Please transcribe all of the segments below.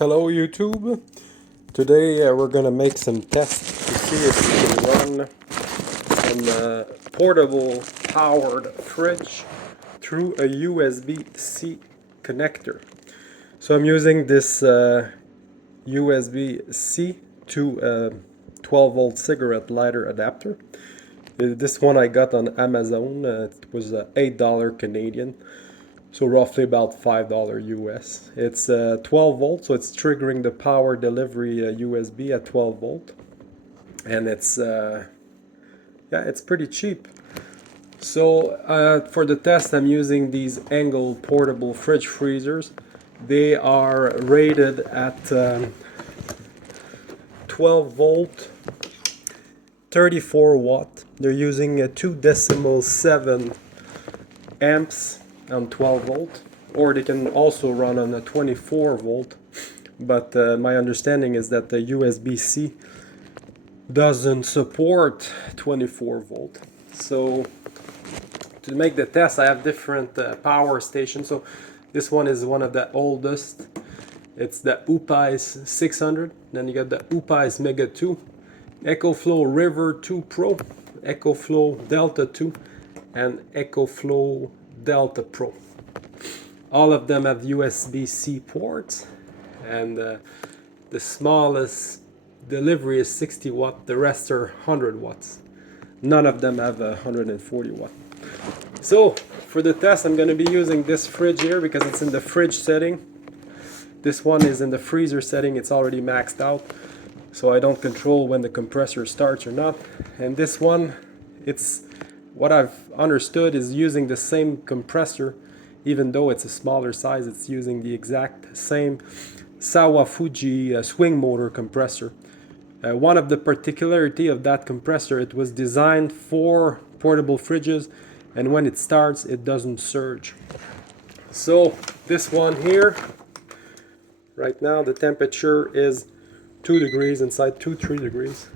Hello YouTube. Today we're gonna make some tests to see if we can run some portable powered fridge through a USB-C connector. So I'm using this USB-C to a 12 volt cigarette lighter adapter. This one I got on Amazon. It was $8 Canadian. So roughly about $5 US. It's 12 volt, so it's triggering the power delivery USB at 12 volt, and it's pretty cheap. So for the test, I'm using these Engel portable fridge freezers. They are rated at 12 volt, 34 watt. They're using 2.7 amps on 12 volt, or they can also run on a 24 volt, but my understanding is that the USB-C doesn't support 24 volt. So to make the test, I have different power stations. So this one is one of the oldest. It's the UPIS 600. Then you got the UPIS Mega 2, EcoFlow River 2 Pro, EcoFlow Delta 2, and EcoFlow Delta Pro. All of them have USB-C ports, and the smallest delivery is 60 watt. The rest are 100 watts. None of them have 140 watt. So for the test, I'm going to be using this fridge here because it's in the fridge setting. This one is in the freezer setting. It's already maxed out, so I don't control when the compressor starts or not. And this one, it's what I've understood is using the same compressor. Even though it's a smaller size, it's using the exact same sawafuji swing motor compressor. One of the particularity of that compressor, it was designed for portable fridges, and when it starts, it doesn't surge. So this one here, right now the temperature is 2 degrees inside, 2-3 degrees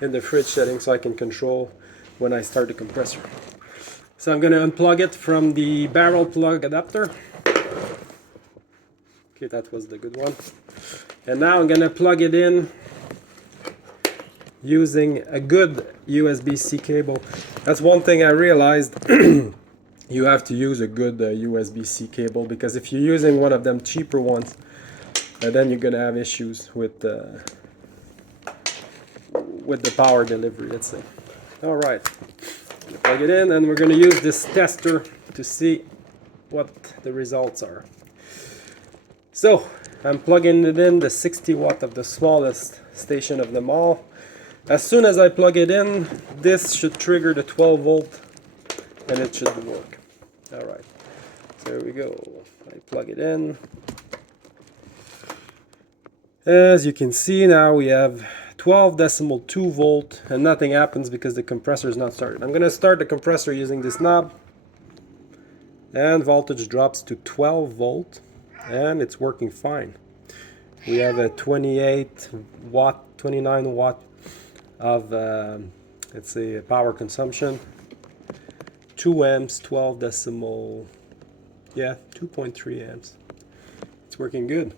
in the fridge setting, so I can control when I start the compressor. So I'm going to unplug it from the barrel plug adapter. Okay, that was the good one. And now I'm going to plug it in using a good USB-C cable. That's one thing I realized. You have to use a good USB-C cable, because if you're using one of them cheaper ones, then you're going to have issues with the power delivery, let's say. All right. Plug it in, and we're going to use this tester to see what the results are. So I'm plugging it in, the 60 watt of the smallest station of them all. As soon as I plug it in, this should trigger the 12 volt, and it should work. All right, so there we go. I plug it in. As you can see, now we have 12.2 volt, and nothing happens because the compressor is not started. I'm going to start the compressor using this knob, and voltage drops to 12 volt, and it's working fine. We have a 28 watt, 29 watt of let's say power consumption, 2 amps, 12 decimal, yeah, 2.3 amps. It's working good.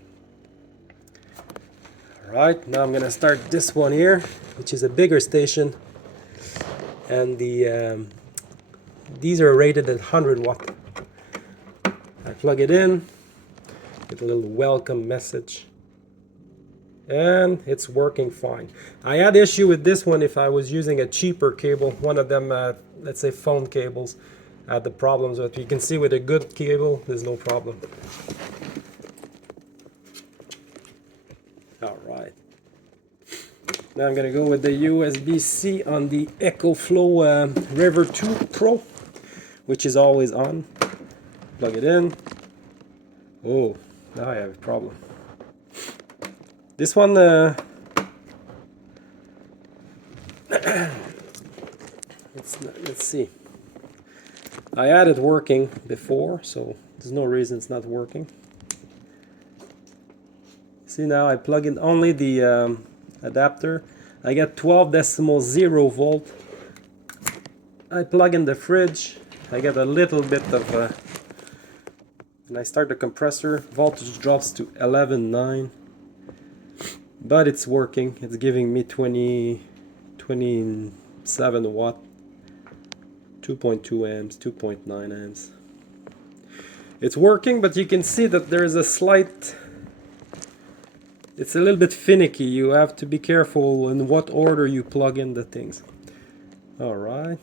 Alright, now I'm going to start this one here, which is a bigger station, and these are rated at 100 watt. I plug it in, get a little welcome message, and it's working fine. I had issue with this one if I was using a cheaper cable, one of them, let's say phone cables, I had the problems with. You can see with a good cable, there's no problem. Alright, now I'm going to go with the USB-C on the EcoFlow River 2 Pro, which is always on. Plug it in. Oh, now I have a problem. This one, let's see. I had it working before, so there's no reason it's not working. See, now I plug in only the adapter. I get 12.0 volt. I plug in the fridge. I get a little bit of and I start the compressor, voltage drops to 11.9, but it's working. It's giving me 27 watt, 2.2 amps, 2.9 amps. It's working, but you can see that there's a slight, it's a little bit finicky. You have to be careful in what order you plug in the things. Alright.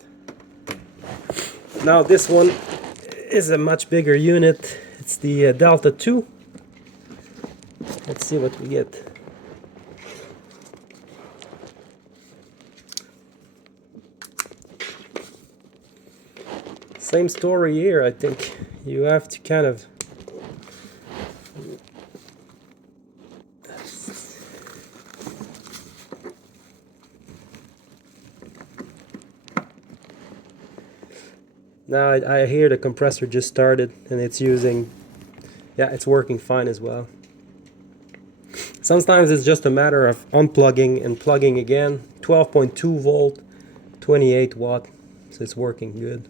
Now this one is a much bigger unit. It's the Delta 2. Let's see what we get. Same story here, I think. You have to kind of now I hear the compressor just started and it's using, yeah, it's working fine as well. Sometimes it's just a matter of unplugging and plugging again. 12.2 volt, 28 watt, so it's working good.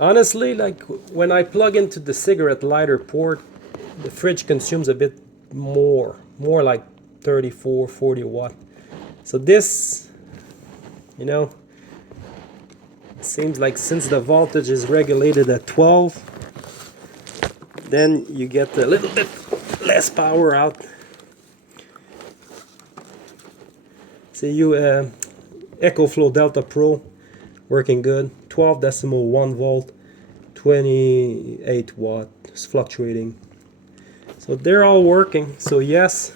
Honestly, like when I plug into the cigarette lighter port, the fridge consumes a bit more like 34, 40 watt. So this, you know, it seems like since the voltage is regulated at 12, then you get a little bit less power out. See you EcoFlow Delta Pro working good. 12.1 volt, 28 watt, it's fluctuating. So they're all working. So yes,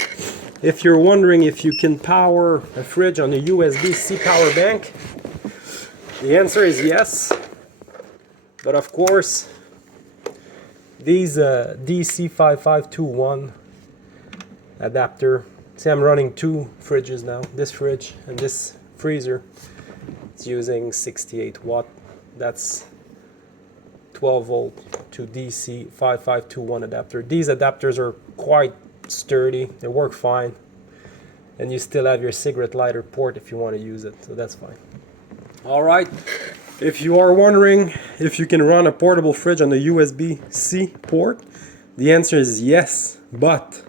if you're wondering if you can power a fridge on a USB-C power bank, the answer is yes. But of course, these DC5521 adapter, see I'm running two fridges now, this fridge and this freezer. It's using 68 watt. That's 12 volt to DC 5521 adapter. These adapters are quite sturdy, they work fine, and you still have your cigarette lighter port if you want to use it, so that's fine. Alright, if you are wondering if you can run a portable fridge on a USB-C port, the answer is yes, but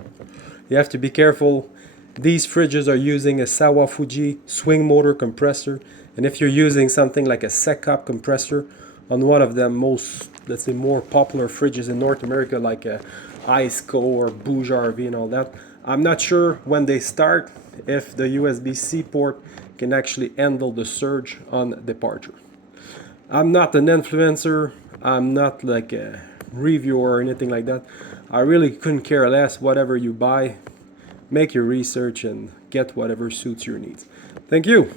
you have to be careful. These fridges are using a sawafuji swing motor compressor, and if you're using something like a SecCop compressor on one of the most, let's say, more popular fridges in North America, like a IceCo or Bouge RV and all that, I'm not sure when they start if the USB-C port can actually handle the surge on departure. I'm not an influencer, I'm not like a reviewer or anything like that. I really couldn't care less. Whatever you buy, make your research and get whatever suits your needs. Thank you.